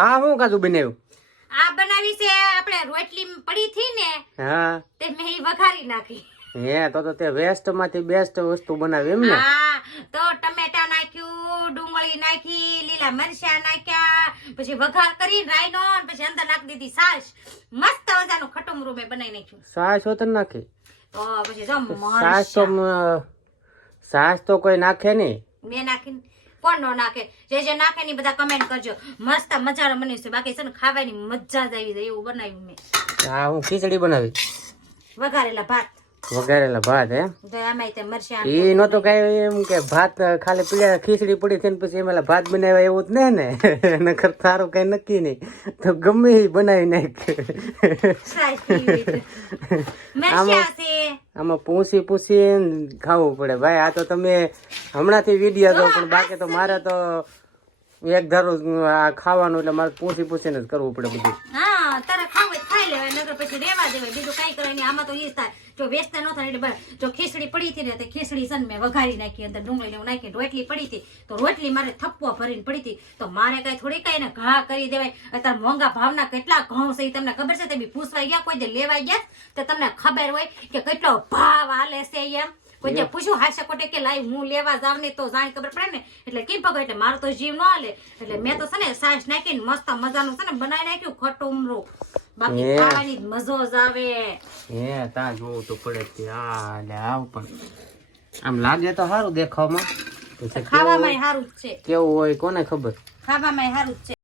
આ હું કાજુ બનાવ્યું? આ બનાવી છે આપણે રોટલી પડી થી ને હા તે મેં ઈ વઘારી નાખી. હે તો તે વેસ્ટ માંથી બેસ્ટ વસ્તુ બનાવી એમ ને? હા તો ટમેટા નાખ્યું, ડુંગળી નાખી, લીલા મરચાં નાખ્યા, પછી વઘાર કરી રાઈનો, પછી અંદર નાખી દીધી છાશ. મસ્ત મજાનું ખટુમરું મેં બનાવી નાખ્યું. છાશ હોત નાખી તો પછી જો છાશ તો કોઈ નાખે નહીં. મેં નાખીને કોણ નો નાખે? જે નાખે ની બધા કમેન્ટ કરજો. મસ્ત મજાનું બન્યું છે. બાકી છે ને ખાવાની મજા જ આવી જાય એવું બનાવ્યું મેં. હા હું ખીચડી બનાવી. વઘારેલા ભાત. વઘારેલા ભાત હે? તો આમાં તે મરચાં ઈ નતો કઈ એમ કે ભાત ખાલી પીડા ખીચડી પડી થઈને પછી એમાં ભાત બનાવ્યા એવું જ ને નકર સારું કઈ નક્કી નહીં તો ગમે એ બનાવી નાખ. આમાં પૂછી ખાવું પડે ભાઈ. આ તો તમે હમણાંથી વિડીયો દો પણ બાકી તો મારે તો એક ધારું આ ખાવાનું એટલે મારે પૂછીને જ કરવું પડે બધું. હા તારે ખાવું હોય ખાઈ લેવાય નકર પછી રેવા દેવાય. બીજું કઈ કરે નહીં. આમાં તો ઈ થાય જો વેસ્ટ ન થાય એટલે જો ખીચડી પડી હતી ને તે ખીચડી છે ને મેં વઘારી નાખી, અંદર ડુંગળી ને નાખી. રોટલી પડી હતી તો રોટલી મારે થપ્પો ભરીને પડી હતી તો મારે કઈ થોડી કઈ ને ઘા કરી દેવાય. અત્યારે મોંઘા ભાવના કેટલા ઘઉં છે તમને ખબર છે? તે બી પૂછવા ગયા કોઈ જે લેવા ગયા તો તમને ખબર હોય કે કેટલો ભાવ હાલે છે એમ. કોઈ જે પૂછ્યું હાશે કોટે કે લાઈ હું લેવા જાવ ને તો જાણ ખબર પડે ને એટલે કેમ પગો એટલે મારો તો જીવ ન હાલે એટલે મેં તો છે ને સાસ નાખીને મસ્ત મજાનું છે ને બનાવી નાખ્યું ખટુમરું. બાકી ખાવાની મજો જ આવે. હે તા જોવું તો પડે કે આ લે આવ પણ આમ લાગે તો સારું દેખાવમાં. ખાવામાં સારું જ છે. કેવું હોય કોને ખબર? ખાવામાં સારું જ છે.